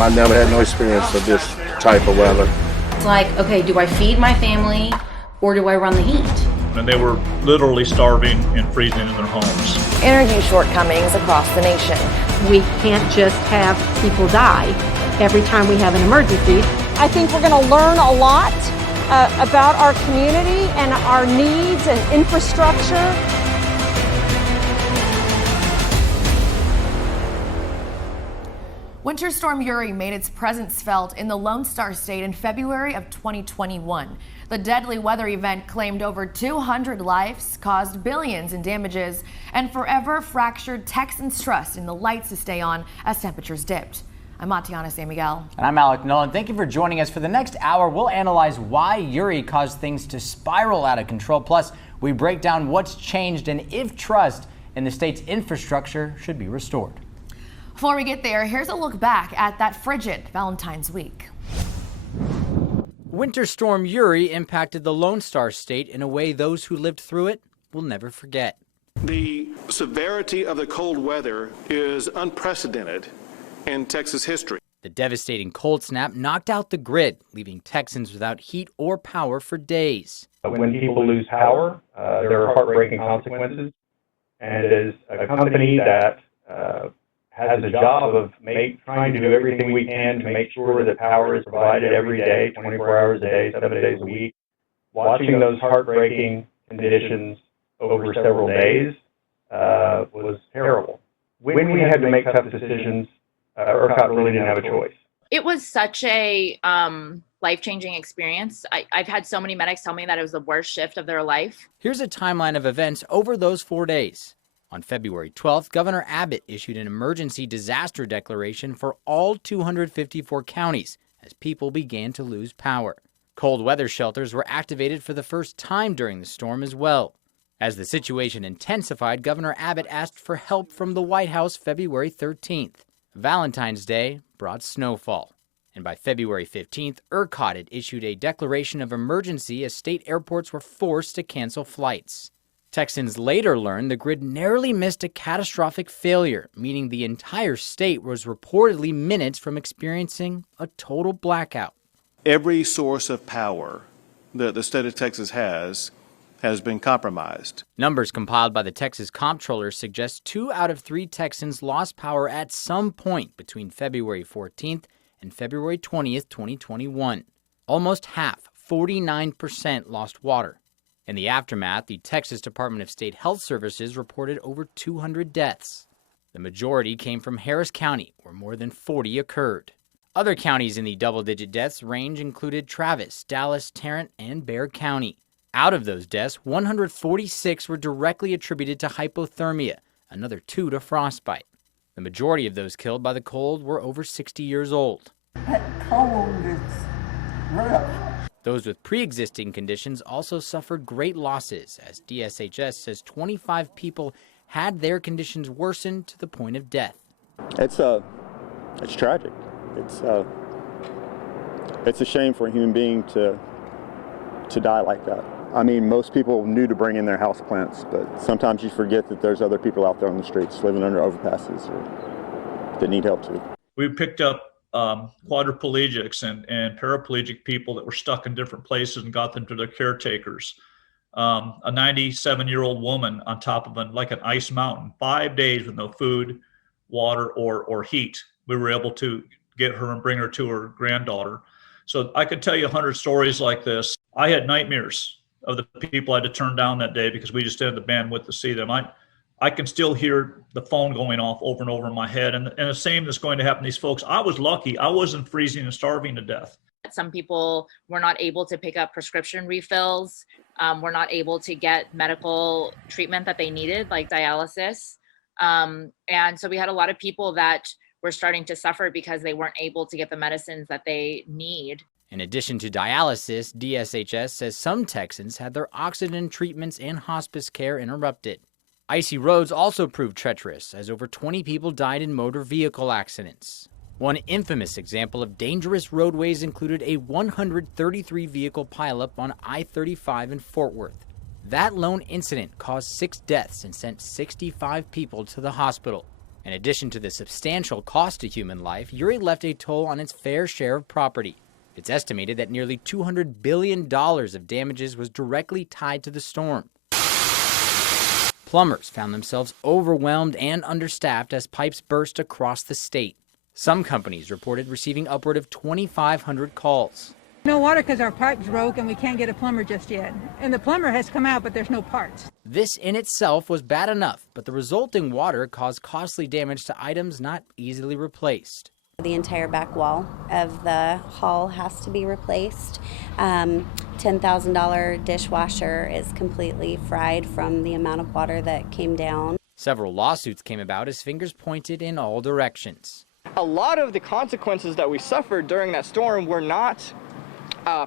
I never had no experience of this type of weather. It's like, okay, do I feed my family or do I run the heat? And they were literally starving and freezing in their homes. Energy shortcomings across the nation. We can't just have people die every time we have an emergency. I think we're going to learn a lot about our community and our needs and infrastructure. Winter Storm Uri made its presence felt in the Lone Star State in February of 2021. The deadly weather event claimed over 200 lives, caused billions in damages, and forever fractured Texans' trust in the lights to stay on as temperatures dipped. I'm Matiana San Miguel. And I'm Alec Nolan. Thank you for joining us. For the next hour, we'll analyze why Uri caused things to spiral out of control. Plus, we break down what's changed and if trust in the state's infrastructure should be restored. Before we get there, here's a look back at that frigid Valentine's week. Winter Storm Yuri impacted the Lone Star State in a way those who lived through it will never forget. The severity of the cold weather is unprecedented in Texas history. The devastating cold snap knocked out the grid, leaving Texans without heat or power for days. When people lose power, there are heartbreaking consequences. And it is a company that has a job of trying to do everything we can to make sure that power is provided every day, 24 hours a day, 7 days a week. Watching those heartbreaking conditions over several days was terrible. When we had to make tough decisions, ERCOT really didn't have a choice. It was such a life-changing experience. I've had so many medics tell me that it was the worst shift of their life. Here's a timeline of events over those 4 days. On February 12th, Governor Abbott issued an emergency disaster declaration for all 254 counties as people began to lose power. Cold weather shelters were activated for the first time during the storm as well. As the situation intensified, Governor Abbott asked for help from the White House February 13th. Valentine's Day brought snowfall. And by February 15th, ERCOT had issued a declaration of emergency as state airports were forced to cancel flights. Texans later learned the grid narrowly missed a catastrophic failure, meaning the entire state was reportedly minutes from experiencing a total blackout. Every source of power that the state of Texas has been compromised. Numbers compiled by the Texas Comptroller suggest 2 out of 3 Texans lost power at some point between February 14th and February 20th, 2021. Almost half, 49%, lost water. In the aftermath, the Texas Department of State Health Services reported over 200 deaths. The majority came from Harris County, where more than 40 occurred. Other counties in the double-digit deaths range included Travis, Dallas, Tarrant, and Bexar County. Out of those deaths, 146 were directly attributed to hypothermia, another 2 to frostbite. The majority of those killed by the cold were over 60 years old. That cold is rough. Those with pre-existing conditions also suffered great losses, as DSHS says 25 people had their conditions worsened to the point of death. It's tragic. It's a shame for a human being to die like that. I mean, most people knew to bring in their houseplants, but sometimes you forget that there's other people out there on the streets living under overpasses that need help too. We picked up quadriplegics and paraplegic people that were stuck in different places and got them to their caretakers. A 97-year-old woman on top of an ice mountain, 5 days with no food, water, or heat. We were able to get her and bring her to her granddaughter. So I could tell you 100 stories like this. I had nightmares of the people I had to turn down that day because we just didn't have the bandwidth to see them. I can still hear the phone going off over and over in my head. And the same is going to happen to these folks. I was lucky. I wasn't freezing and starving to death. Some people were not able to pick up prescription refills, were not able to get medical treatment that they needed, like dialysis. And so we had a lot of people that were starting to suffer because they weren't able to get the medicines that they need. In addition to dialysis, DSHS says some Texans had their oxygen treatments and hospice care interrupted. Icy roads also proved treacherous, as over 20 people died in motor vehicle accidents. One infamous example of dangerous roadways included a 133-vehicle pileup on I-35 in Fort Worth. That lone incident caused 6 deaths and sent 65 people to the hospital. In addition to the substantial cost to human life, Uri left a toll on its fair share of property. It's estimated that nearly $200 billion of damages was directly tied to the storm. Plumbers found themselves overwhelmed and understaffed as pipes burst across the state. Some companies reported receiving upward of 2,500 calls. No water because our pipe's broke and we can't get a plumber just yet. And the plumber has come out, but there's no parts. This in itself was bad enough, but the resulting water caused costly damage to items not easily replaced. The entire back wall of the hall has to be replaced. $10,000 dishwasher is completely fried from the amount of water that came down. Several lawsuits came about as fingers pointed in all directions. A lot of the consequences that we suffered during that storm were not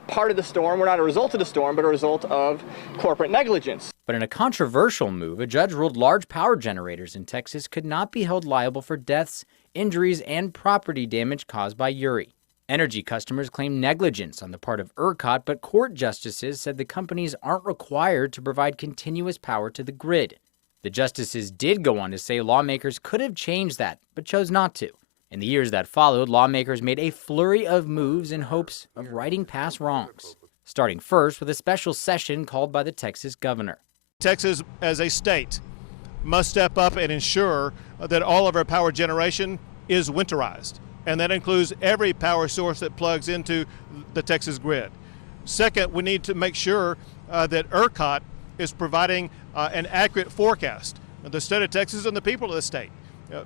part of the storm, were not a result of the storm, but a result of corporate negligence. But in a controversial move, a judge ruled large power generators in Texas could not be held liable for deaths, injuries, and property damage caused by Uri. Energy customers claimed negligence on the part of ERCOT, but court justices said the companies aren't required to provide continuous power to the grid. The justices did go on to say lawmakers could have changed that, but chose not to. In the years that followed, lawmakers made a flurry of moves in hopes of righting past wrongs, starting first with a special session called by the Texas governor. Texas, as a state, must step up and ensure that all of our power generation is winterized, and that includes every power source that plugs into the Texas grid. Second, we need to make sure that ERCOT is providing an accurate forecast. The state of Texas and the people of the state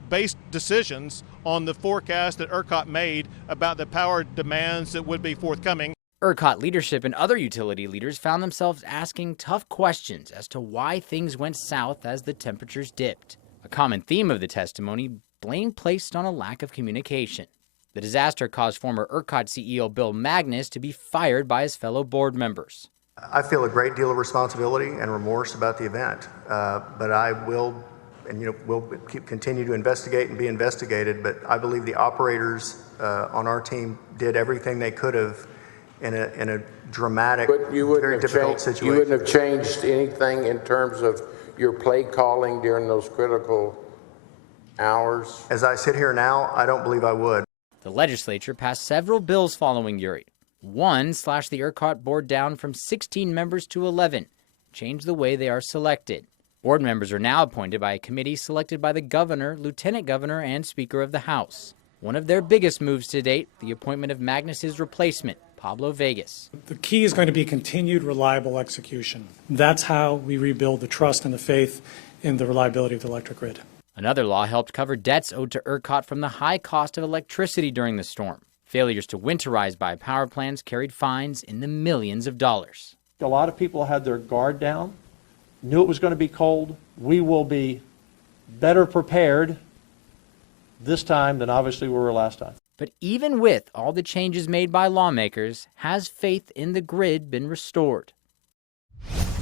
based decisions on the forecast that ERCOT made about the power demands that would be forthcoming. ERCOT leadership and other utility leaders found themselves asking tough questions as to why things went south as the temperatures dipped. A common theme of the testimony, blame placed on a lack of communication. The disaster caused former ERCOT CEO Bill Magnus to be fired by his fellow board members. I feel a great deal of responsibility and remorse about the event, but I will, and we'll continue to investigate and be investigated, but I believe the operators on our team did everything they could have in a dramatic, very difficult situation. You wouldn't have changed anything in terms of your play calling during those critical hours? As I sit here now, I don't believe I would. The legislature passed several bills following Uri. One slashed the ERCOT board down from 16 members to 11, changed the way they are selected. Board members are now appointed by a committee selected by the governor, lieutenant governor, and speaker of the House. One of their biggest moves to date, the appointment of Magnus's replacement, Pablo Vegas. The key is going to be continued reliable execution. That's how we rebuild the trust and the faith in the reliability of the electric grid. Another law helped cover debts owed to ERCOT from the high cost of electricity during the storm. Failures to winterize by power plants carried fines in the millions of dollars. A lot of people had their guard down, knew it was going to be cold. We will be better prepared this time than obviously we were last time. But even with all the changes made by lawmakers, has faith in the grid been restored?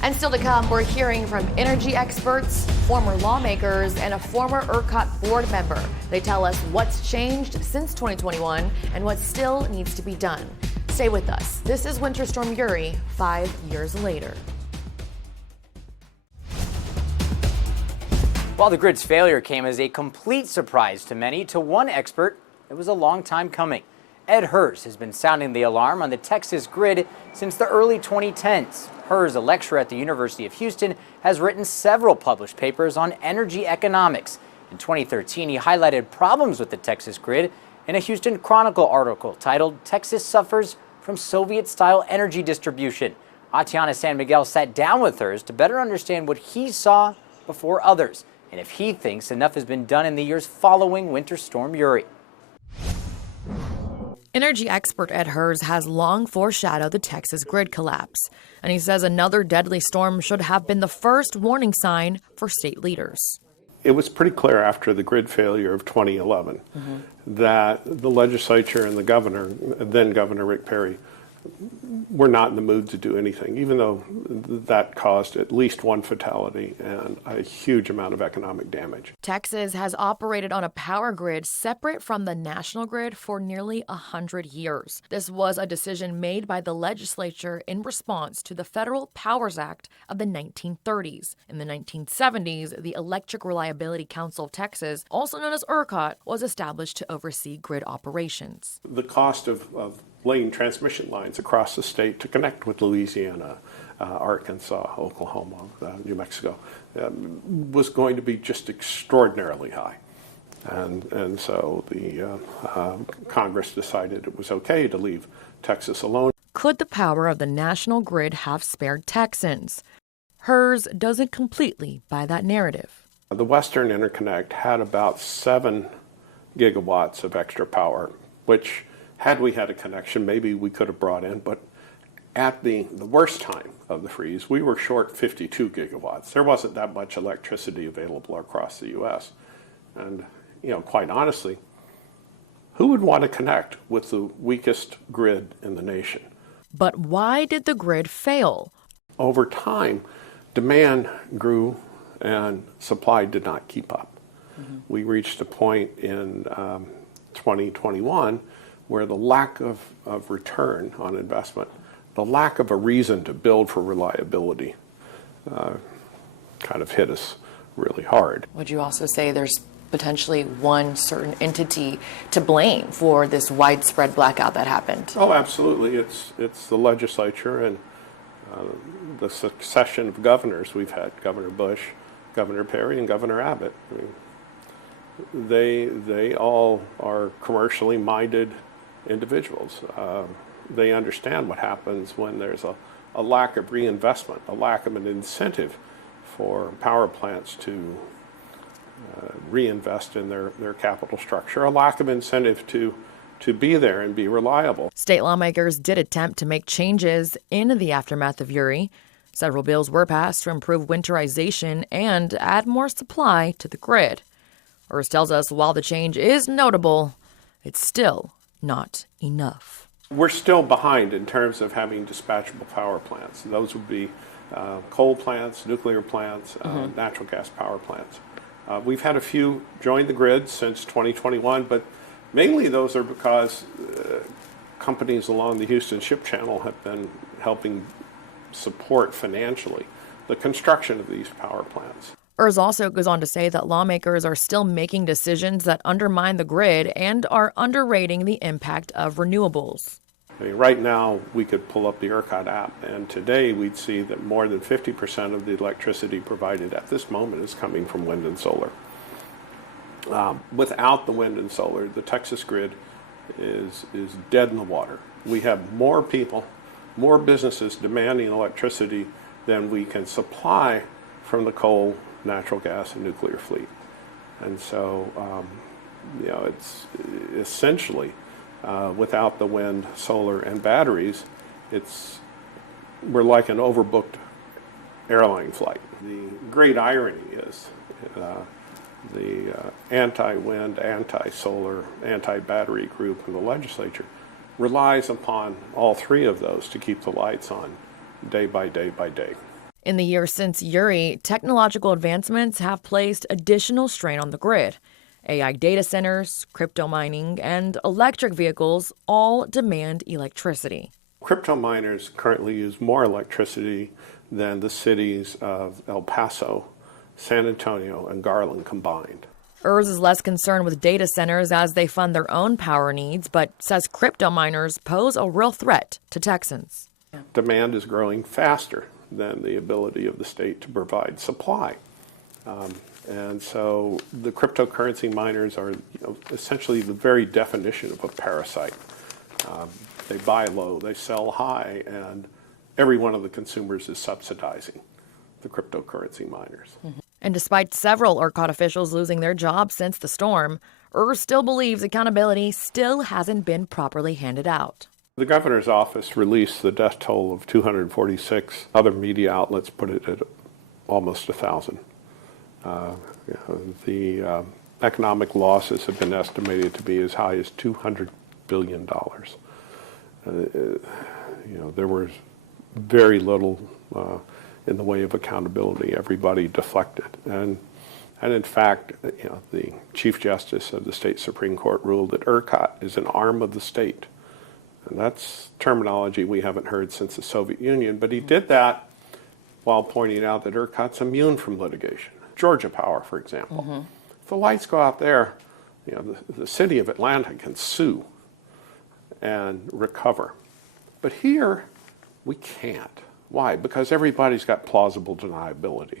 And still to come, we're hearing from energy experts, former lawmakers, and a former ERCOT board member. They tell us what's changed since 2021 and what still needs to be done. Stay with us. This is Winter Storm Uri, 5 years later. While the grid's failure came as a complete surprise to many, to one expert, it was a long time coming. Ed Hers has been sounding the alarm on the Texas grid since the early 2010s. Hers, a lecturer at the University of Houston, has written several published papers on energy economics. In 2013, he highlighted problems with the Texas grid in a Houston Chronicle article titled "Texas Suffers from Soviet-Style Energy Distribution." Atiana San Miguel sat down with Hers to better understand what he saw before others, and if he thinks enough has been done in the years following Winter Storm Yuri. Energy expert Ed Hers has long foreshadowed the Texas grid collapse, and he says another deadly storm should have been the first warning sign for state leaders. It was pretty clear after the grid failure of 2011 that the legislature and the governor, then Governor Rick Perry, we're not in the mood to do anything, even though that caused at least one fatality and a huge amount of economic damage. Texas has operated on a power grid separate from the national grid for nearly 100 years. This was a decision made by the legislature in response to the Federal Powers Act of the 1930s. In the 1970s, the Electric Reliability Council of Texas, also known as ERCOT, was established to oversee grid operations. The cost of laying transmission lines across the state to connect with Louisiana, Arkansas, Oklahoma, New Mexico, was going to be just extraordinarily high. And so the Congress decided it was okay to leave Texas alone. Could the power of the national grid have spared Texans? HERS doesn't completely buy that narrative. The Western Interconnect had about 7 gigawatts of extra power, which, had we had a connection, maybe we could have brought in, but at the worst time of the freeze, we were short 52 gigawatts. There wasn't that much electricity available across the U.S. And, quite honestly, who would want to connect with the weakest grid in the nation? But why did the grid fail? Over time, demand grew and supply did not keep up. Mm-hmm. We reached a point in 2021 where the lack of return on investment, the lack of a reason to build for reliability kind of hit us really hard. Would you also say there's potentially one certain entity to blame for this widespread blackout that happened? Oh, absolutely. It's the legislature and the succession of governors we've had, Governor Bush, Governor Perry, and Governor Abbott. I mean, they all are commercially minded individuals. They understand what happens when there's a lack of reinvestment, a lack of an incentive for power plants to reinvest in their capital structure, a lack of incentive to be there and be reliable. State lawmakers did attempt to make changes in the aftermath of Uri. Several bills were passed to improve winterization and add more supply to the grid. ERS tells us while the change is notable, it's still not enough. We're still behind in terms of having dispatchable power plants. Those would be coal plants, nuclear plants, natural gas power plants. We've had a few join the grid since 2021, but mainly those are because companies along the Houston Ship Channel have been helping support financially the construction of these power plants. ERS also goes on to say that lawmakers are still making decisions that undermine the grid and are underrating the impact of renewables. I mean, right now, we could pull up the ERCOT app, and today we'd see that more than 50% of the electricity provided at this moment is coming from wind and solar. Without the wind and solar, the Texas grid is dead in the water. We have more people, more businesses demanding electricity than we can supply from the coal, natural gas, and nuclear fleet. And so, it's essentially, without the wind, solar, and batteries, we're like an overbooked airline flight. The great irony is the anti-wind, anti-solar, anti-battery group in the legislature relies upon all three of those to keep the lights on day by day by day. In the years since Uri, technological advancements have placed additional strain on the grid. AI data centers, crypto mining, and electric vehicles all demand electricity. Crypto miners currently use more electricity than the cities of El Paso, San Antonio, and Garland combined. ERS is less concerned with data centers as they fund their own power needs, but says crypto miners pose a real threat to Texans. Demand is growing faster than the ability of the state to provide supply. And so the cryptocurrency miners are essentially the very definition of a parasite. They buy low, they sell high, and every one of the consumers is subsidizing the cryptocurrency miners. And despite several ERCOT officials losing their jobs since the storm, ERS still believes accountability still hasn't been properly handed out. The governor's office released the death toll of 246. Other media outlets put it at almost 1,000. The economic losses have been estimated to be as high as $200 billion. there was very little in the way of accountability. Everybody deflected. And in fact, the Chief Justice of the state Supreme Court ruled that ERCOT is an arm of the state. And that's terminology we haven't heard since the Soviet Union, but he did that while pointing out that ERCOT's immune from litigation. Georgia Power, for example. If the lights go out there, the city of Atlanta can sue and recover. But here, we can't. Why? Because everybody's got plausible deniability.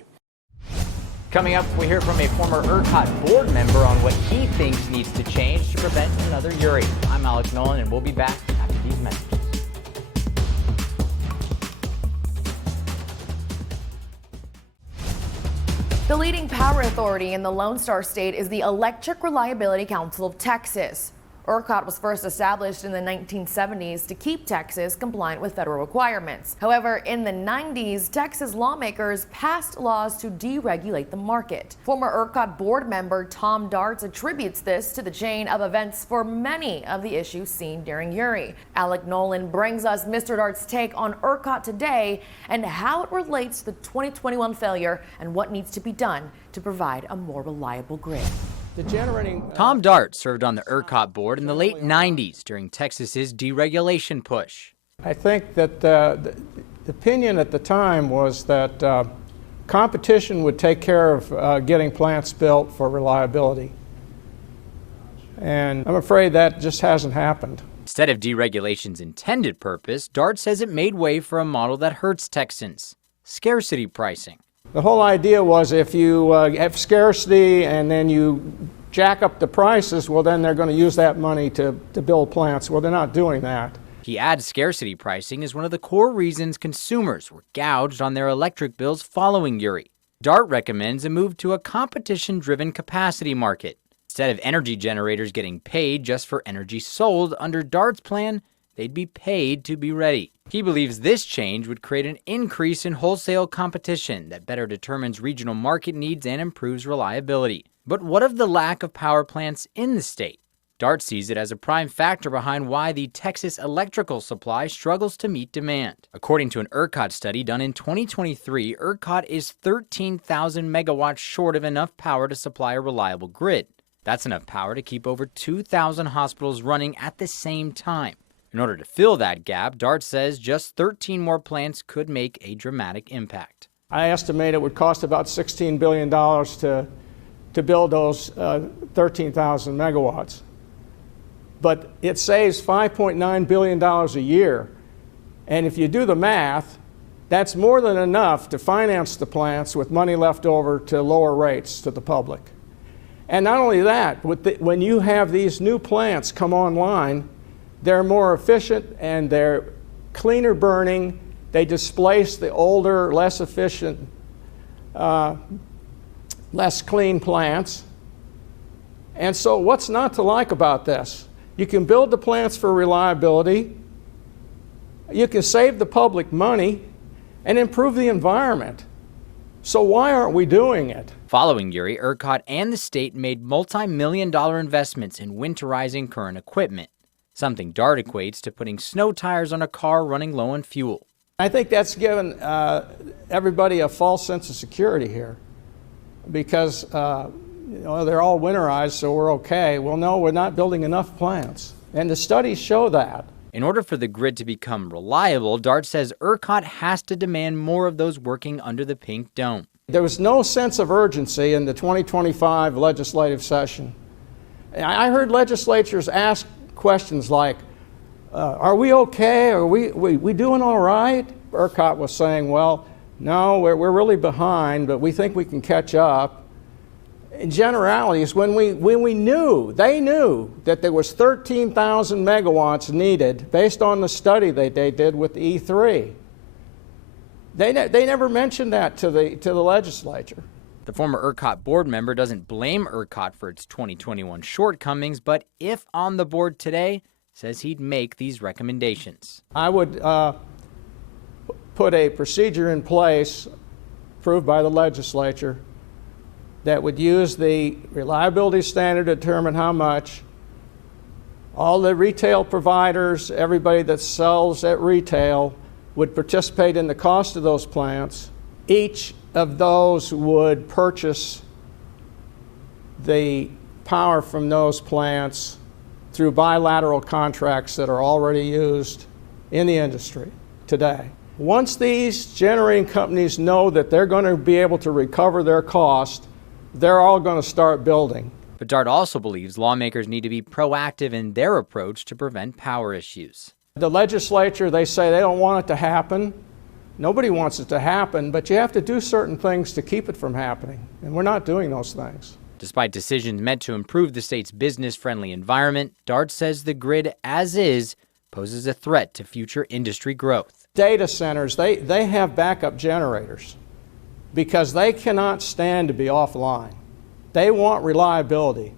Coming up, we hear from a former ERCOT board member on what he thinks needs to change to prevent another Uri. I'm Alex Nolan, and we'll be back after these messages. The leading power authority in the Lone Star State is the Electric Reliability Council of Texas. ERCOT was first established in the 1970s to keep Texas compliant with federal requirements. However, in the 90s, Texas lawmakers passed laws to deregulate the market. Former ERCOT board member Tom Darts attributes this to the chain of events for many of the issues seen during Uri. Alec Nolan brings us Mr. Darts' take on ERCOT today and how it relates to the 2021 failure and what needs to be done to provide a more reliable grid. Tom Darts served on the ERCOT board in the late 90s during Texas's deregulation push. I think that the opinion at the time was that competition would take care of getting plants built for reliability. And I'm afraid that just hasn't happened. Instead of deregulation's intended purpose, Darts says it made way for a model that hurts Texans: scarcity pricing. The whole idea was if you have scarcity and then you jack up the prices, well, then they're going to use that money to build plants. Well, they're not doing that. He adds scarcity pricing is one of the core reasons consumers were gouged on their electric bills following Uri. Dart recommends a move to a competition-driven capacity market. Instead of energy generators getting paid just for energy sold, under Dart's plan, they'd be paid to be ready. He believes this change would create an increase in wholesale competition that better determines regional market needs and improves reliability. But what of the lack of power plants in the state? Dart sees it as a prime factor behind why the Texas electrical supply struggles to meet demand. According to an ERCOT study done in 2023, ERCOT is 13,000 megawatts short of enough power to supply a reliable grid. That's enough power to keep over 2,000 hospitals running at the same time. In order to fill that gap, Dart says just 13 more plants could make a dramatic impact. I estimate it would cost about $16 billion to build those 13,000 megawatts. But it saves $5.9 billion a year. And if you do the math, that's more than enough to finance the plants with money left over to lower rates to the public. And not only that, when you have these new plants come online, they're more efficient and they're cleaner burning. They displace the older, less efficient, less clean plants. And so what's not to like about this? You can build the plants for reliability, you can save the public money, and improve the environment. So why aren't we doing it? Following Uri, ERCOT and the state made multi-million-dollar investments in winterizing current equipment, something Dart equates to putting snow tires on a car running low on fuel. I think that's given everybody a false sense of security here because they're all winterized, so we're okay. Well, no, we're not building enough plants, and the studies show that. In order for the grid to become reliable, Dart says ERCOT has to demand more of those working under the pink dome. There was no sense of urgency in the 2025 legislative session. I heard legislatures ask questions like, are we okay? Are we doing all right? ERCOT was saying, well, no, we're really behind, but we think we can catch up. In generalities, when we knew, they knew that there was 13,000 megawatts needed based on the study they did with the E3. They never mentioned that to the legislature. The former ERCOT board member doesn't blame ERCOT for its 2021 shortcomings, but if on the board today, says he'd make these recommendations. I would put a procedure in place approved by the legislature that would use the reliability standard to determine how much, All the retail providers, everybody that sells at retail would participate in the cost of those plants. Each of those would purchase the power from those plants through bilateral contracts that are already used in the industry today. Once these generating companies know that they're going to be able to recover their cost, they're all going to start building. But Dart also believes lawmakers need to be proactive in their approach to prevent power issues. The legislature, they say they don't want it to happen. Nobody wants it to happen, but you have to do certain things to keep it from happening, and we're not doing those things. Despite decisions meant to improve the state's business-friendly environment, Dart says the grid as is poses a threat to future industry growth. Data centers, they have backup generators because they cannot stand to be offline. They want reliability.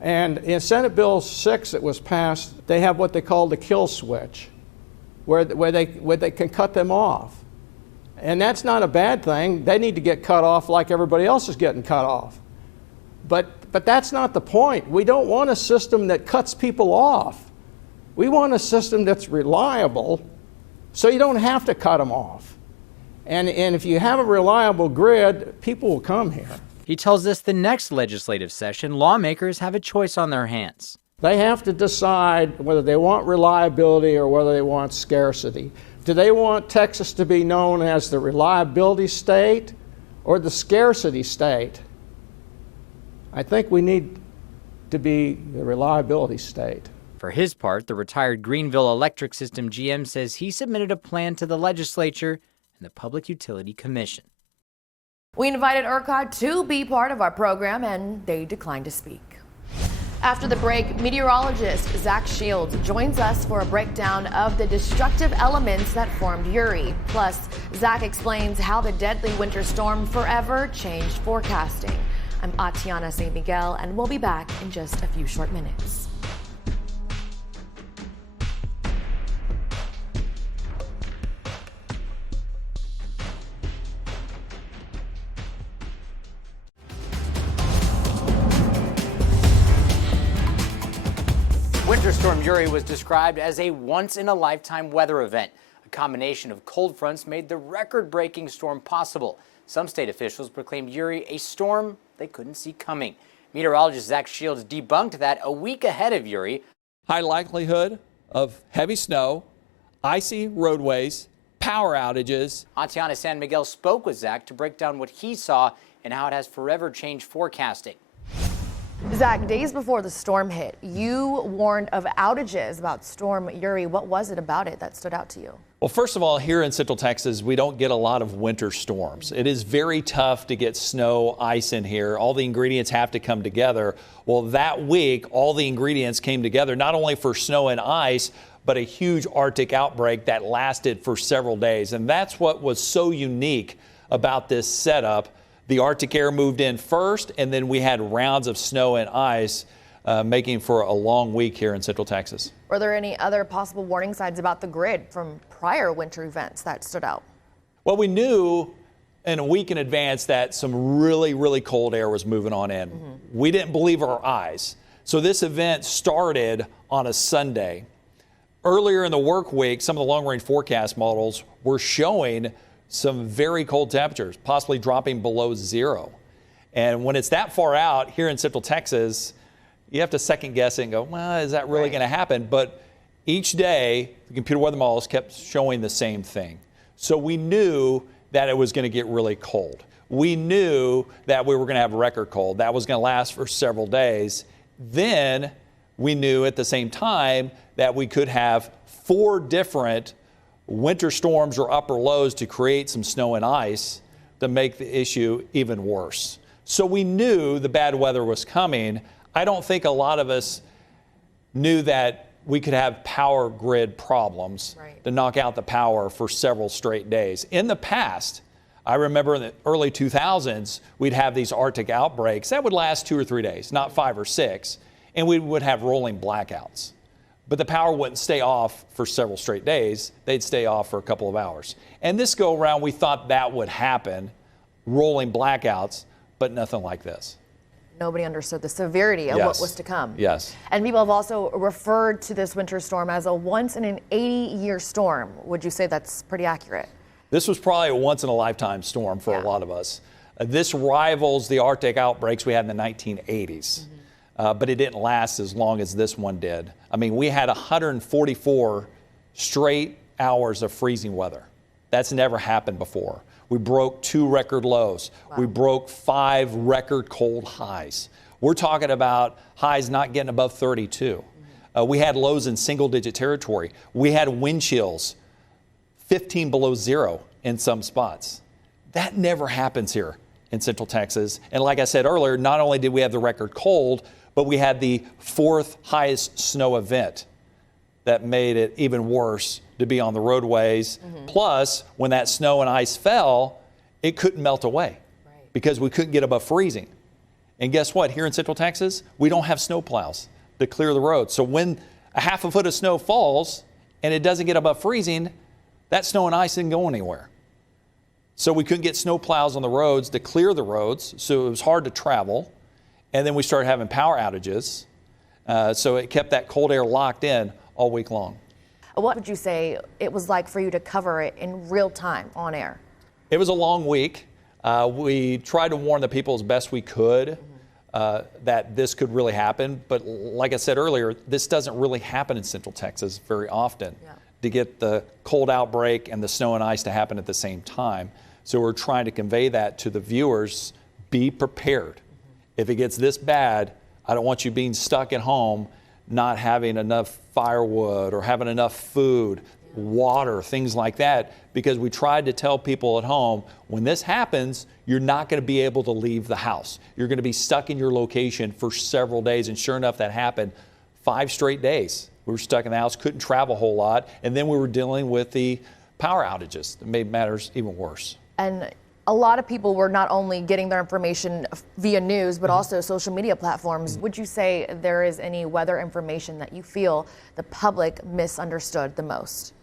And in Senate Bill 6 that was passed, they have what they call the kill switch, where they can cut them off. And that's not a bad thing. They need to get cut off like everybody else is getting cut off. But that's not the point. We don't want a system that cuts people off. We want a system that's reliable so you don't have to cut them off. And if you have a reliable grid, people will come here. He tells us the next legislative session, lawmakers have a choice on their hands. They have to decide whether they want reliability or whether they want scarcity. Do they want Texas to be known as the reliability state or the scarcity state? I think we need to be the reliability state. For his part, the retired Greenville Electric System GM says he submitted a plan to the legislature and the Public Utility Commission. We invited ERCOT to be part of our program, and they declined to speak. After the break, meteorologist Zack Shields joins us for a breakdown of the destructive elements that formed Uri. Plus, Zack explains how the deadly winter storm forever changed forecasting. I'm Atiana St. Miguel, and we'll be back in just a few short minutes. Winter Storm Yuri was described as a once-in-a-lifetime weather event. A combination of cold fronts made the record-breaking storm possible. Some state officials proclaimed Yuri a storm they couldn't see coming. Meteorologist Zack Shields debunked that a week ahead of Yuri. High likelihood of heavy snow, icy roadways, power outages. Atiana San Miguel spoke with Zack to break down what he saw and how it has forever changed forecasting. Zack, days before the storm hit, you warned of outages about Storm Uri. What was it about it that stood out to you? Well, first of all, here in Central Texas, we don't get a lot of winter storms. It is very tough to get snow, ice in here. All the ingredients have to come together. Well, that week, all the ingredients came together, not only for snow and ice, but a huge Arctic outbreak that lasted for several days. And that's what was so unique about this setup. The Arctic air moved in first, and then we had rounds of snow and ice, making for a long week here in Central Texas. Were there any other possible warning signs about the grid from prior winter events that stood out? Well, we knew in a week in advance that some really, really cold air was moving on in. We didn't believe our eyes. So this event started on a Sunday. Earlier in the work week, some of the long-range forecast models were showing some very cold temperatures, possibly dropping below zero. And when it's that far out here in Central Texas, you have to second guess it and go, well, is that really going to happen? But each day, the computer weather models kept showing the same thing. So we knew that it was going to get really cold. We knew that we were going to have record cold. That was going to last for several days. Then we knew at the same time that we could have 4 different winter storms or upper lows to create some snow and ice to make the issue even worse. So we knew the bad weather was coming. I don't think a lot of us knew that we could have power grid problems to knock out the power for several straight days. In the past, I remember in the early 2000s, we'd have these Arctic outbreaks that would last 2 or 3 days, not 5 or 6, and we would have rolling blackouts. But the power wouldn't stay off for several straight days. They'd stay off for a couple of hours. And this go around, we thought that would happen, rolling blackouts, but nothing like this. Nobody understood the severity of what was to come. Yes. And people have also referred to this winter storm as a once in an 80-year storm. Would you say that's pretty accurate? This was probably a once-in-a-lifetime storm for a lot of us. This rivals the Arctic outbreaks we had in the 1980s, but it didn't last as long as this one did. I mean, we had 144 straight hours of freezing weather. That's never happened before. We broke 2 record lows. Wow. We broke 5 record cold highs. We're talking about highs not getting above 32. We had lows in single-digit territory. We had wind chills 15 below zero in some spots. That never happens here in Central Texas. And like I said earlier, not only did we have the record cold, but we had the 4th highest snow event that made it even worse to be on the roadways. Plus, when that snow and ice fell, it couldn't melt away because we couldn't get above freezing. And guess what? Here in Central Texas, we don't have snow plows to clear the road. So when a half a foot of snow falls and it doesn't get above freezing, that snow and ice didn't go anywhere. So we couldn't get snow plows on the roads to clear the roads, so it was hard to travel. And then we started having power outages. So it kept that cold air locked in all week long. What would you say it was like for you to cover it in real time on air? It was a long week. We tried to warn the people as best we could that this could really happen. But like I said earlier, this doesn't really happen in Central Texas very often to get the cold outbreak and the snow and ice to happen at the same time. So we're trying to convey that to the viewers. Be prepared. If it gets this bad, I don't want you being stuck at home, not having enough firewood or having enough food, water, things like that, because we tried to tell people at home, when this happens, you're not going to be able to leave the house. You're going to be stuck in your location for several days. And sure enough, that happened 5 straight days. We were stuck in the house, couldn't travel a whole lot. And then we were dealing with the power outages that made matters even worse. And a lot of people were not only getting their information via news, but also social media platforms. Would you say there is any weather information that you feel the public misunderstood the most?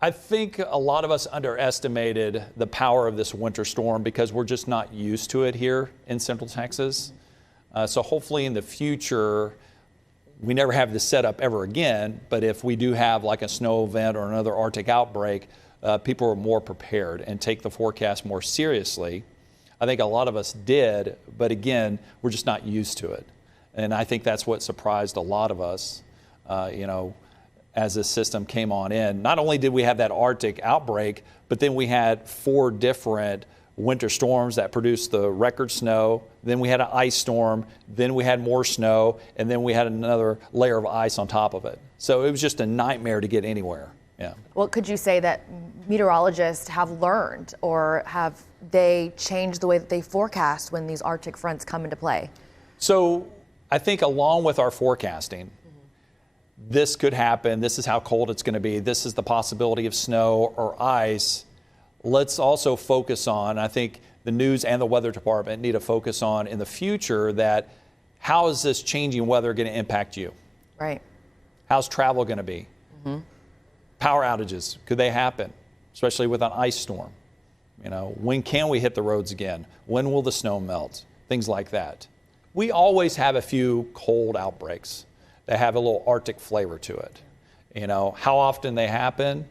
I think a lot of us underestimated the power of this winter storm because we're just not used to it here in Central Texas. So hopefully in the future, we never have this set up ever again, but if we do have like a snow event or another Arctic outbreak, people are more prepared and take the forecast more seriously. I think a lot of us did, but again, we're just not used to it. And I think that's what surprised a lot of us, as this system came on in. Not only did we have that Arctic outbreak, but then we had 4 different winter storms that produced the record snow. Then we had an ice storm. Then we had more snow. And then we had another layer of ice on top of it. So it was just a nightmare to get anywhere. Yeah. Well, could you say that meteorologists have learned, or have they changed the way that they forecast when these Arctic fronts come into play? So I think along with our forecasting, this could happen, this is how cold it's going to be, this is the possibility of snow or ice. Let's also focus on, I think the news and the weather department need to focus on in the future, that how is this changing weather going to impact you? Right. How's travel going to be? Power outages, could they happen? Especially with an ice storm. When can we hit the roads again? When will the snow melt? Things like that. We always have a few cold outbreaks that have a little Arctic flavor to it. How often they happen,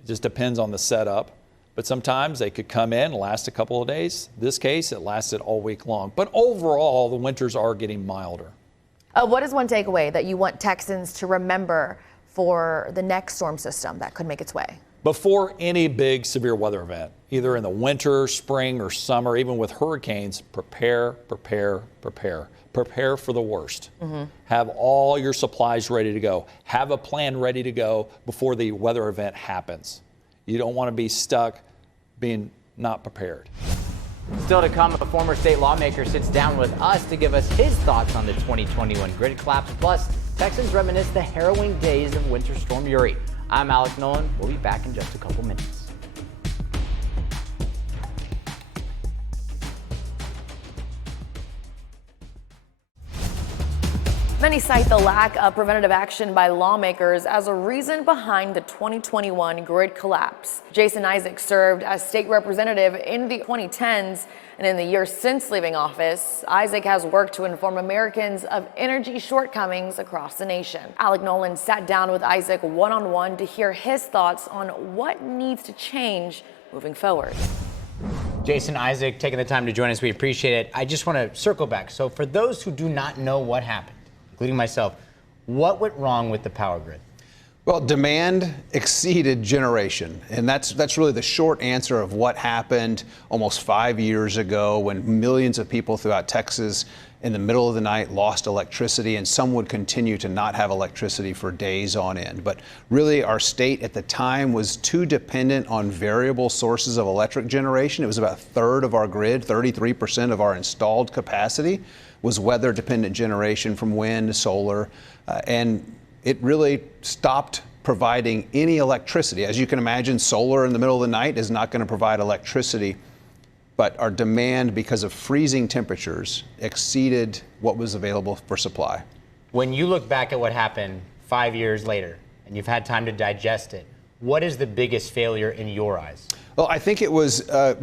it just depends on the setup. But sometimes they could come in and last a couple of days. In this case, it lasted all week long. But overall, the winters are getting milder. What is one takeaway that you want Texans to remember for the next storm system that could make its way? Before any big severe weather event, either in the winter, spring, or summer, even with hurricanes, prepare, prepare, prepare. Prepare for the worst. Have all your supplies ready to go. Have a plan ready to go before the weather event happens. You don't want to be stuck being not prepared. Still to come, a former state lawmaker sits down with us to give us his thoughts on the 2021 grid collapse. Plus, Texans reminisce the harrowing days of Winter Storm Yuri. I'm Alex Nolan. We'll be back in just a couple minutes. Many cite the lack of preventative action by lawmakers as a reason behind the 2021 grid collapse. Jason Isaac served as state representative in the 2010s, and in the years since leaving office, Isaac has worked to inform Americans of energy shortcomings across the nation. Alec Nolan sat down with Isaac one-on-one to hear his thoughts on what needs to change moving forward. Jason Isaac, taking the time to join us, we appreciate it. I just want to circle back. So for those who do not know what happened, including myself, what went wrong with the power grid? Well, demand exceeded generation, and that's really the short answer of what happened almost 5 years ago when millions of people throughout Texas in the middle of the night lost electricity, and some would continue to not have electricity for days on end. But really, our state at the time was too dependent on variable sources of electric generation. It was about a third of our grid, 33% of our installed capacity was weather-dependent generation from wind, solar, and it really stopped providing any electricity. As you can imagine, solar in the middle of the night is not going to provide electricity, but our demand, because of freezing temperatures, exceeded what was available for supply. When you look back at what happened 5 years later, and you've had time to digest it, what is the biggest failure in your eyes? Well, I think it was a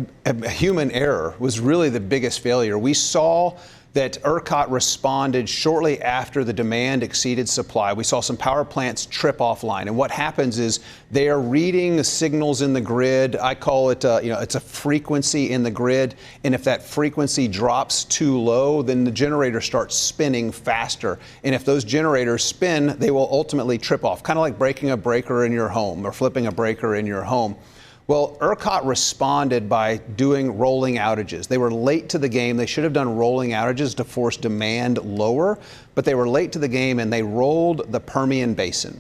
human error was really the biggest failure. We saw that ERCOT responded shortly after the demand exceeded supply. We saw some power plants trip offline. And what happens is they are reading the signals in the grid. I call it, it's a frequency in the grid. And if that frequency drops too low, then the generator starts spinning faster. And if those generators spin, they will ultimately trip off, kind of like breaking a breaker in your home or flipping a breaker in your home. Well, ERCOT responded by doing rolling outages. They were late to the game. They should have done rolling outages to force demand lower, but they were late to the game and they rolled the Permian Basin.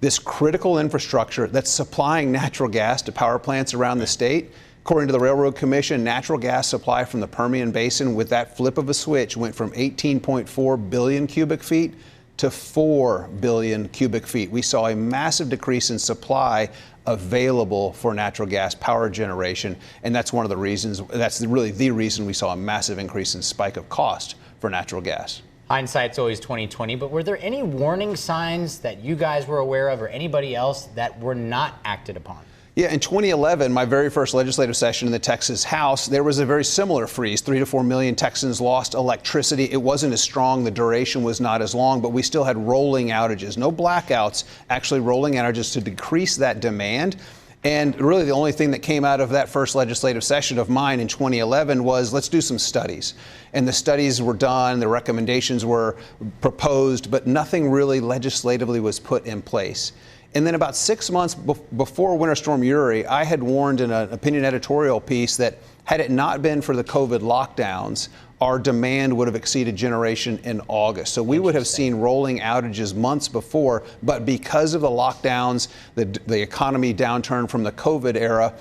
This critical infrastructure that's supplying natural gas to power plants around the state. According to the Railroad Commission, natural gas supply from the Permian Basin with that flip of a switch went from 18.4 billion cubic feet to 4 billion cubic feet. We saw a massive decrease in supply available for natural gas power generation, and that's one of the reasons, that's really the reason we saw a massive increase in spike of cost for natural gas. Hindsight's always 20/20, but were there any warning signs that you guys were aware of or anybody else that were not acted upon? Yeah, in 2011, my very first legislative session in the Texas House, there was a very similar freeze. 3 to 4 million Texans lost electricity. It wasn't as strong. The duration was not as long, but we still had rolling outages. No blackouts, actually rolling outages to decrease that demand. And really the only thing that came out of that first legislative session of mine in 2011 was let's do some studies. And the studies were done, the recommendations were proposed, but nothing really legislatively was put in place. And then about 6 months before Winter Storm Uri, I had warned in an opinion editorial piece that had it not been for the COVID lockdowns, our demand would have exceeded generation in August. So we would have seen rolling outages months before, but because of the lockdowns, the economy downturn from the COVID era,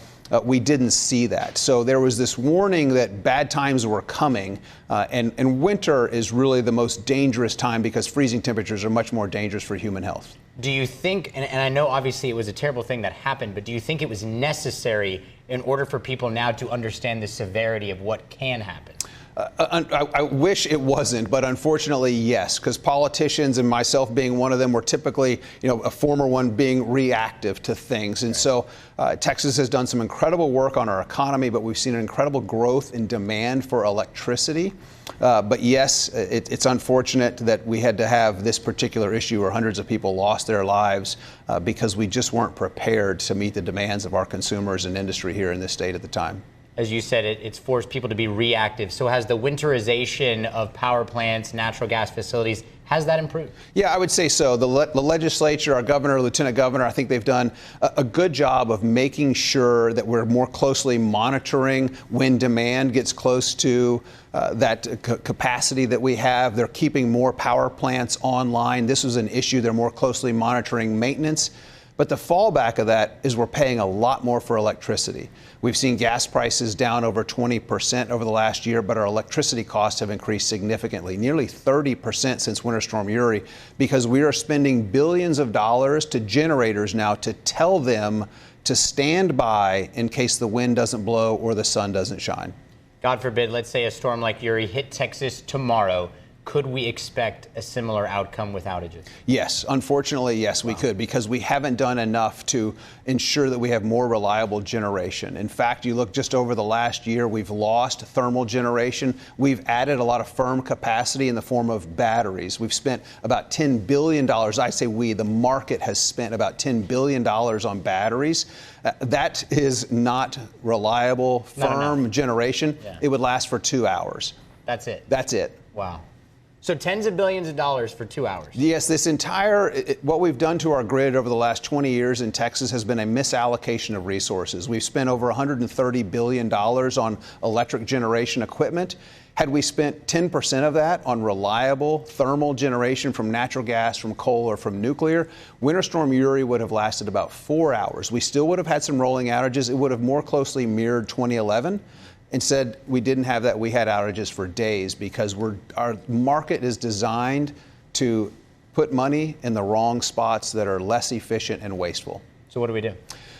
we didn't see that. So there was this warning that bad times were coming, and winter is really the most dangerous time because freezing temperatures are much more dangerous for human health. Do you think, and I know obviously it was a terrible thing that happened, but do you think it was necessary in order for people now to understand the severity of what can happen? I wish it wasn't, but unfortunately, yes, because politicians and myself being one of them were typically, a former one being reactive to things. And so Texas has done some incredible work on our economy, but we've seen an incredible growth in demand for electricity. But yes, it's unfortunate that we had to have this particular issue where hundreds of people lost their lives because we just weren't prepared to meet the demands of our consumers and industry here in this state at the time. As you said, it's forced people to be reactive. So has the winterization of power plants, natural gas facilities, has that improved? Yeah, I would say so. The legislature, our governor, lieutenant governor, I think they've done a good job of making sure that we're more closely monitoring when demand gets close to that capacity that we have. They're keeping more power plants online. This was an issue. They're more closely monitoring maintenance. But the fallback of that is we're paying a lot more for electricity. We've seen gas prices down over 20% over the last year, but our electricity costs have increased significantly, nearly 30% since Winter Storm Uri, because we are spending billions of dollars to generators now to tell them to stand by in case the wind doesn't blow or the sun doesn't shine. God forbid, let's say a storm like Uri hit Texas tomorrow. Could we expect a similar outcome with outages? Yes, unfortunately, yes, we could, because we haven't done enough to ensure that we have more reliable generation. In fact, you look just over the last year, we've lost thermal generation. We've added a lot of firm capacity in the form of batteries. We've spent about $10 billion. I say we, the market has spent about $10 billion on batteries. That is not reliable, firm generation. Yeah. It would last for 2 hours. That's it? That's it. Wow. So tens of billions of dollars for 2 hours. Yes, this entire, what we've done to our grid over the last 20 years in Texas has been a misallocation of resources. We've spent over $130 billion on electric generation equipment. Had we spent 10% of that on reliable thermal generation from natural gas, from coal, or from nuclear, Winter Storm Uri would have lasted about 4 hours. We still would have had some rolling outages. It would have more closely mirrored 2011. Instead, we didn't have that. We had outages for days because our market is designed to put money in the wrong spots that are less efficient and wasteful. So what do we do?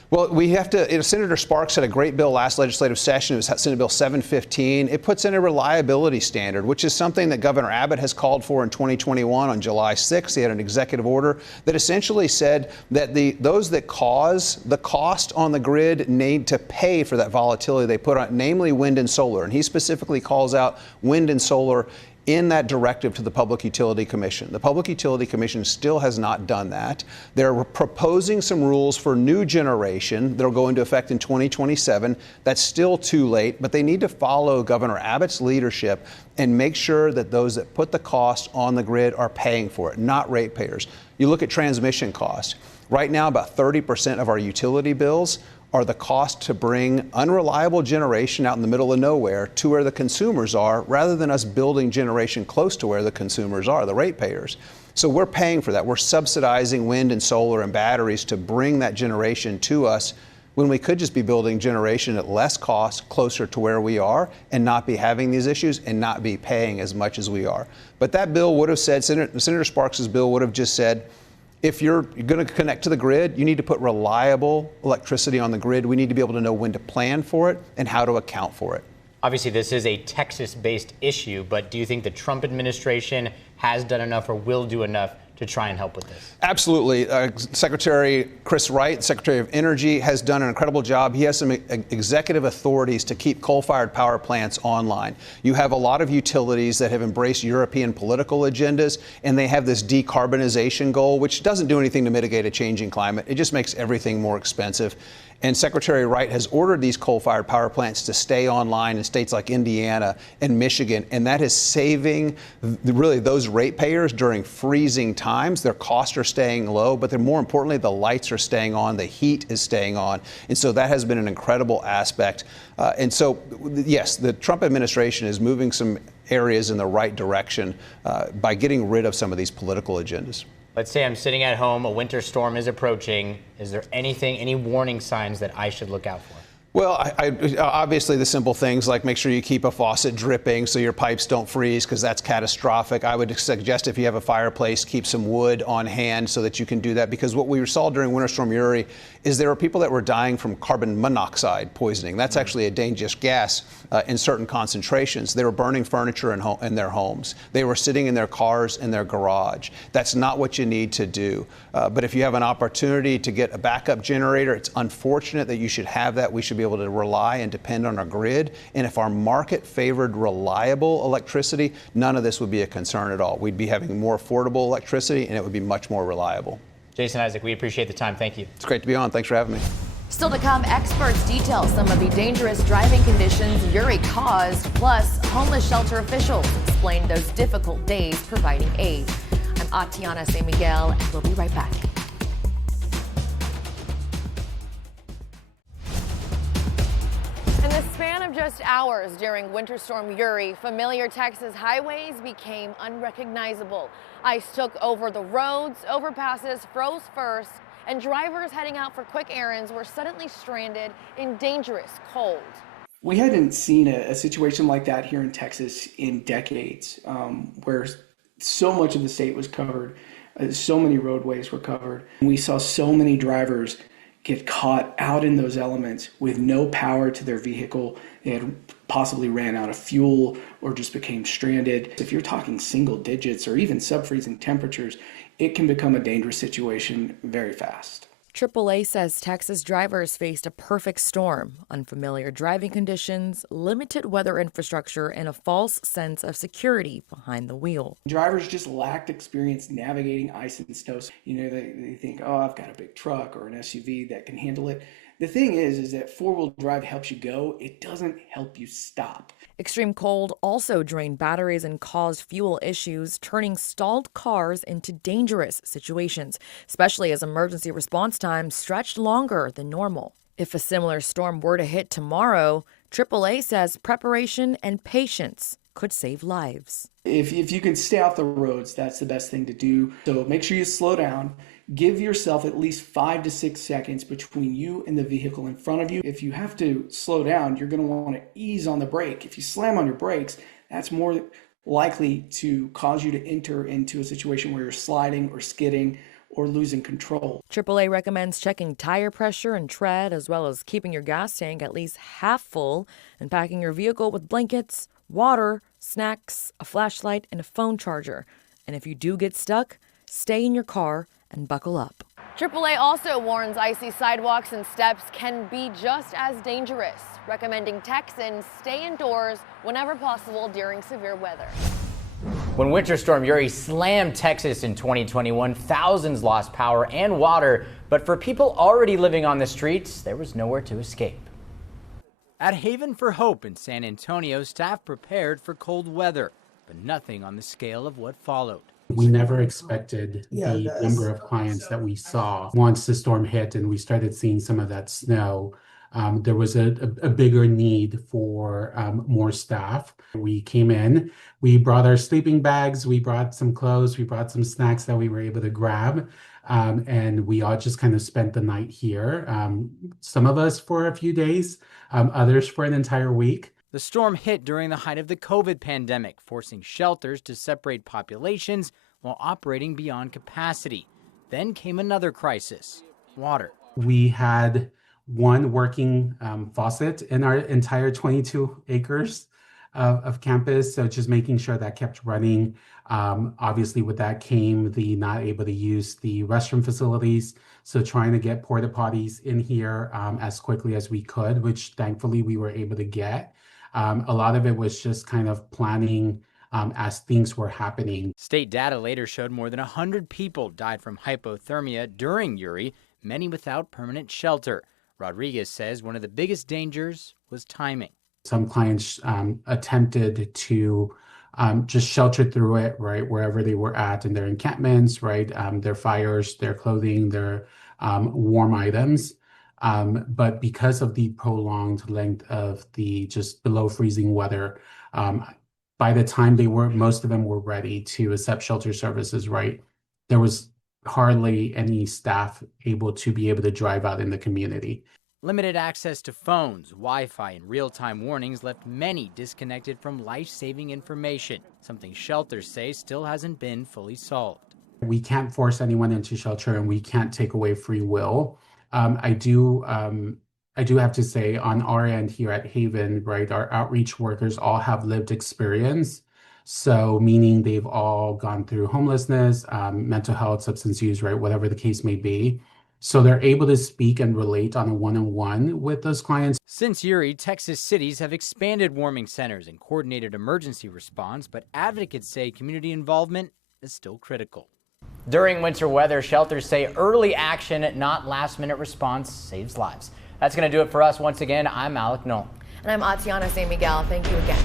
Well, we have to, Senator Sparks had a great bill last legislative session. It was Senate Bill 715. It puts in a reliability standard, which is something that Governor Abbott has called for in 2021 on July 6th. He had an executive order that essentially said that those that cause the cost on the grid need to pay for that volatility they put on, namely wind and solar. And he specifically calls out wind and solar in that directive to the Public Utility Commission. The Public Utility Commission still has not done that. They're proposing some rules for new generation that'll go into effect in 2027. That's still too late, but they need to follow Governor Abbott's leadership and make sure that those that put the cost on the grid are paying for it, not ratepayers. You look at transmission costs. Right now, about 30% of our utility bills are the cost to bring unreliable generation out in the middle of nowhere to where the consumers are, rather than us building generation close to where the consumers are, the ratepayers. So we're paying for that. We're subsidizing wind and solar and batteries to bring that generation to us when we could just be building generation at less cost closer to where we are and not be having these issues and not be paying as much as we are. But that bill would have said, Senator Sparks' bill would have just said, if you're going to connect to the grid, you need to put reliable electricity on the grid. We need to be able to know when to plan for it and how to account for it. Obviously, this is a Texas-based issue, but do you think the Trump administration has done enough or will do enough to try and help with this? Absolutely. Secretary Chris Wright, Secretary of Energy, has done an incredible job. He has some executive authorities to keep coal-fired power plants online. You have a lot of utilities that have embraced European political agendas, and they have this decarbonization goal, which doesn't do anything to mitigate a changing climate. It just makes everything more expensive. And Secretary Wright has ordered these coal-fired power plants to stay online in states like Indiana and Michigan, and that is saving really those ratepayers during freezing times. Their costs are staying low, but more importantly, the lights are staying on, the heat is staying on, and so that has been an incredible aspect. And so, yes, the Trump administration is moving some areas in the right direction by getting rid of some of these political agendas. Let's say I'm sitting at home, a winter storm is approaching. Is there any warning signs that I should look out for? Well, obviously the simple things like make sure you keep a faucet dripping so your pipes don't freeze, because that's catastrophic. I would suggest if you have a fireplace, keep some wood on hand so that you can do that, because what we saw during Winter Storm Uri is there were people that were dying from carbon monoxide poisoning. That's actually a dangerous gas in certain concentrations. They were burning furniture in their homes. They were sitting in their cars in their garage. That's not what you need to do. But if you have an opportunity to get a backup generator, it's unfortunate that you should have that. We should be able to rely and depend on our grid. And if our market favored reliable electricity, none of this would be a concern at all. We'd be having more affordable electricity, and it would be much more reliable. Jason Isaac, we appreciate the time. Thank you. It's great to be on. Thanks for having me. Still to come, experts detail some of the dangerous driving conditions Uri caused, plus homeless shelter officials explain those difficult days providing aid. I'm Atiana San Miguel, and we'll be right back. In the span of just hours during Winter Storm Uri, familiar Texas highways became unrecognizable. Ice took over the roads, overpasses froze first, and drivers heading out for quick errands were suddenly stranded in dangerous cold. We hadn't seen a situation like that here in Texas in decades, where so much of the state was covered, so many roadways were covered. We saw so many drivers get caught out in those elements with no power to their vehicle. They had possibly ran out of fuel or just became stranded. If you're talking single digits or even sub-freezing temperatures, it can become a dangerous situation very fast. AAA says Texas drivers faced a perfect storm: unfamiliar driving conditions, limited weather infrastructure, and a false sense of security behind the wheel. Drivers just lacked experience navigating ice and snow. They think, oh, I've got a big truck or an SUV that can handle it. The thing is that four-wheel drive helps you go. It doesn't help you stop. Extreme cold also drained batteries and caused fuel issues, turning stalled cars into dangerous situations, especially as emergency response times stretched longer than normal. If a similar storm were to hit tomorrow, AAA says preparation and patience could save lives. If you can stay off the roads, that's the best thing to do. So make sure you slow down. Give yourself at least 5 to 6 seconds between you and the vehicle in front of you. If you have to slow down, you're going to want to ease on the brake. If you slam on your brakes, that's more likely to cause you to enter into a situation where you're sliding or skidding or losing control. AAA recommends checking tire pressure and tread, as well as keeping your gas tank at least half full and packing your vehicle with blankets, water, snacks, a flashlight, and a phone charger. And if you do get stuck, stay in your car and buckle up. AAA also warns icy sidewalks and steps can be just as dangerous, recommending Texans stay indoors whenever possible during severe weather. When Winter Storm Yuri slammed Texas in 2021, thousands lost power and water, but for people already living on the streets, there was nowhere to escape. At Haven for Hope in San Antonio, staff prepared for cold weather, but nothing on the scale of what followed. We never expected the number of clients that we saw once the storm hit and we started seeing some of that snow. There was a bigger need for more staff. We came in, we brought our sleeping bags, we brought some clothes, we brought some snacks that we were able to grab, and we all just kind of spent the night here. Some of us for a few days, others for an entire week. The storm hit during the height of the COVID pandemic, forcing shelters to separate populations while operating beyond capacity. Then came another crisis: water. We had one working faucet in our entire 22 acres of campus, so just making sure that kept running. Obviously, with that came the not able to use the restroom facilities, so trying to get porta potties in here as quickly as we could, which thankfully we were able to get. A lot of it was just kind of planning as things were happening. State data later showed more than 100 people died from hypothermia during Uri, many without permanent shelter. Rodriguez says one of the biggest dangers was timing. Some clients attempted to just shelter through it, right, wherever they were at in their encampments, right, their fires, their clothing, their warm items. But because of the prolonged length of the just below freezing weather, by the time most of them were ready to accept shelter services, right, there was hardly any staff able to drive out in the community. Limited access to phones, Wi-Fi, and real-time warnings left many disconnected from life-saving information, something shelters say still hasn't been fully solved. We can't force anyone into shelter and we can't take away free will. I do have to say on our end here at Haven, right, our outreach workers all have lived experience. So meaning they've all gone through homelessness, mental health, substance use, right, whatever the case may be. So they're able to speak and relate on a one-on-one with those clients. Since Uri, Texas cities have expanded warming centers and coordinated emergency response, but advocates say community involvement is still critical. During winter weather, shelters say early action, not last-minute response, saves lives. That's going to do it for us. Once again, I'm Alec Nolan. And I'm Atiana St. Miguel. Thank you again.